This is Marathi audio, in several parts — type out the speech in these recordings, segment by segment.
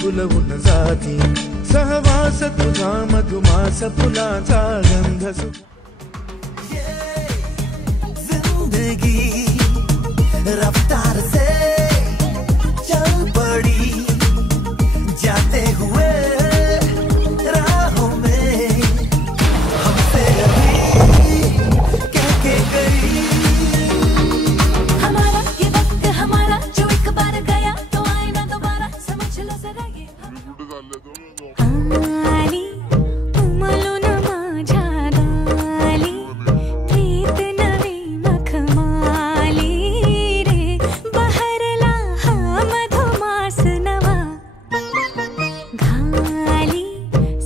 फुलवून जाती सहवास तुझा मधुमास फुलाचा गंध जिंदगी रफ्तार से चल पड़ी जाते हुए राहों में हमसे अभी क्या गई हमारा ये वक्त हमारा जो एक बार गया तो आए ना दोबारा समझ लो जरा ये आली उमलून माझ्या गाली प्रीत नवी मखमाली रे बहरला हा मधुमास नवा घाली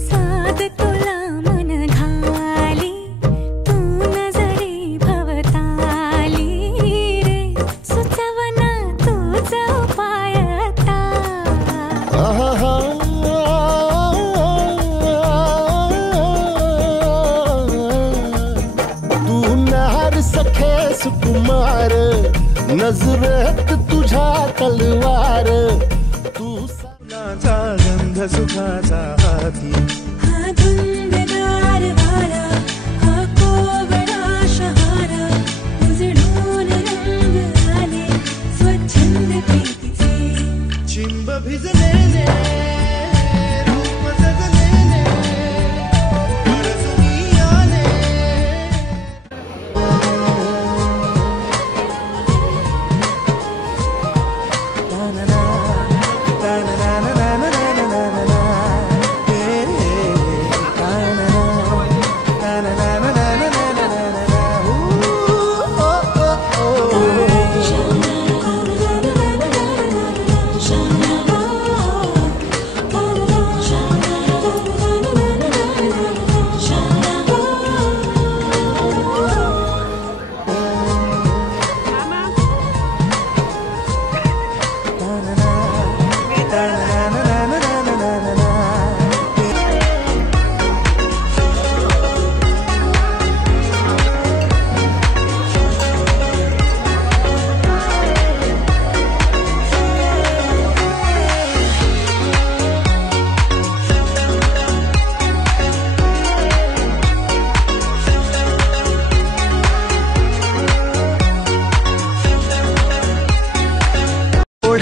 साद तुला मन घाली तू नजरी भवताली रे सुचवना तुझ उपाय आता तू नहर सखे सुकुमार नजरेत तुझा तलवार तू फुलाचा गंध सुखाचा हाती हा धुंददार वारा हा कोवळा शहारा उजळून रंग आले स्वच्छंद प्रीतीचे चिंब भिजलेले रूप सजलेले परसुनी आले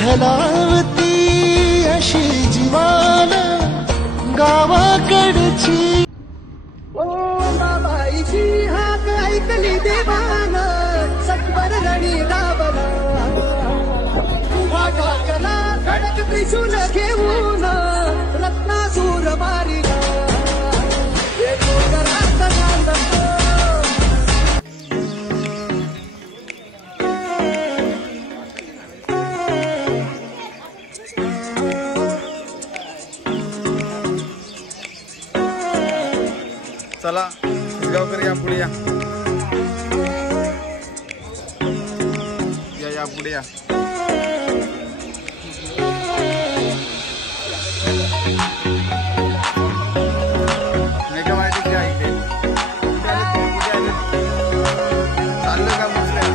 ओढलावती अशी जीवान गावाकडची ओ बाबाईची हाक ऐकली देवान सत्वर रणी दाबला उभा टाकला खडक त्रिशूल घेऊन रत्नासूर मारिला एको करात नांदतो चला गावकर या पुढे या पुढे या नाही का माहिती काय इथे चाललं का म्हटलं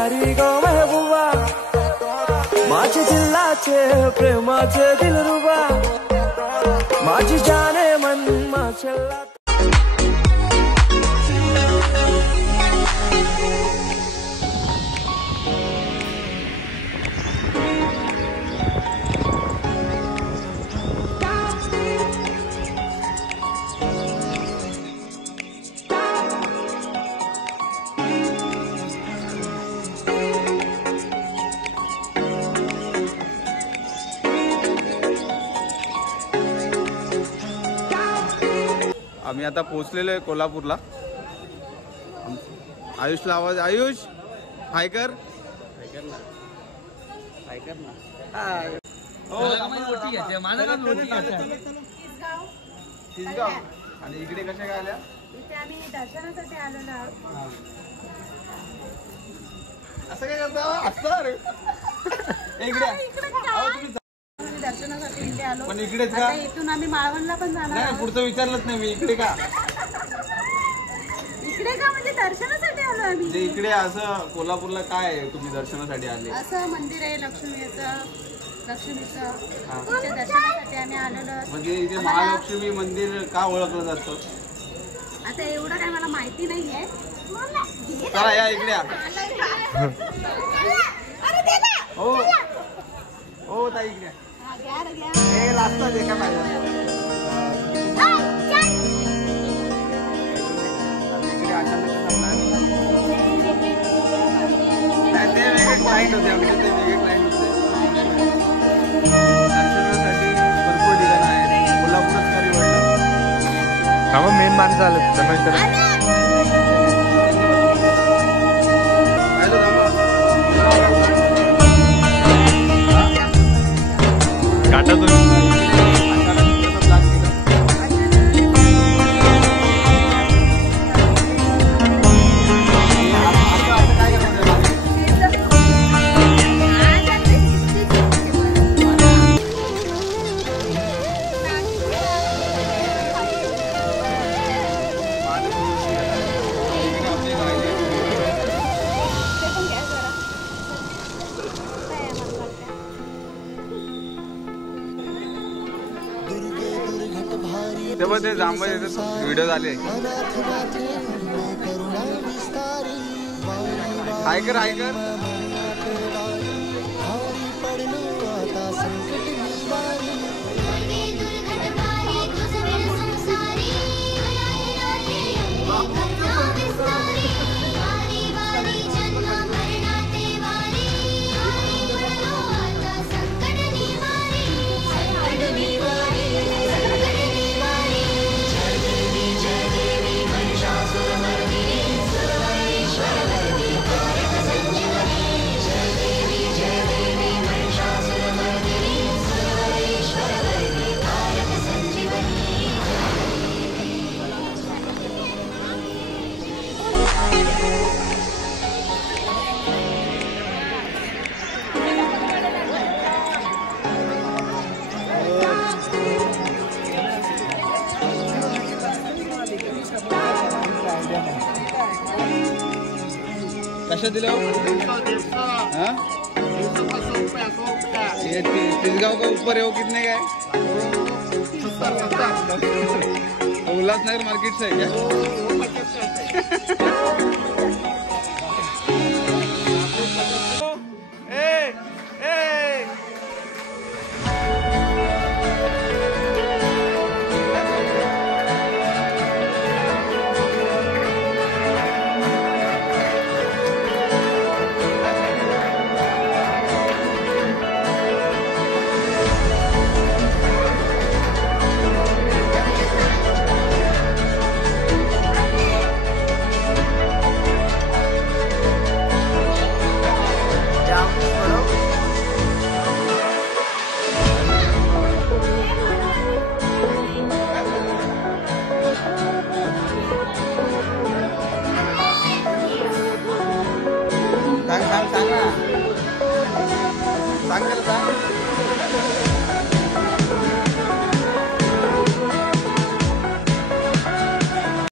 प्यारी गो महबूबा माझे दिलाचे प्रेमाचे दिलरुबा माझी जाने मन माशल्ला. आम्ही आता पोहोचलेलो आहे कोल्हापूरला. आयुषला आवाज. आयुष हाय कर. आणि इकडे कशा काय आल्या? इथे आम्ही दर्शनासाठी आलेलो आहोत. असं काय करता? इकडे दर्शनासाठी इथे आलो. पण इकडेच का? आता इथून आम्ही माळवणला पण जाणार नाही, आहोत. पुढचं विचारलंच नाही मी. इकडे का? इकडे का म्हणजे दर्शनासाठी आलो आम्ही. म्हणजे इकडे असं कोल्हापूरला काय आहे तुम्ही दर्शनासाठी आले? असं मंदिर आहे लक्ष्मीचं. तिथे दर्शनासाठी आम्ही आलेलो आहोत. म्हणजे इथे महालक्ष्मी मंदिर का ओळखलं जातं? आता एवढं काय मला माहिती नाहीये. चला या इकडे या. हो हो ताई इकडे या. हे लागतात एका पाहिजे. ते वेगळे क्लायंट होते आमचे. ते वेगळे क्लायंट होते. दर्शनासाठी भरपूर ठिकाण आहे. कोल्हापूरच करी वाटलं. हा मग मेन माणसं आलं त्यांना ते जांभळ व्हिडिओ झाले. हाय कर हाय कर. कशा दिल्या? तिसगांव का ऊपर है वो कितने का है? उल्लासनगर मार्केट से है क्या? सांग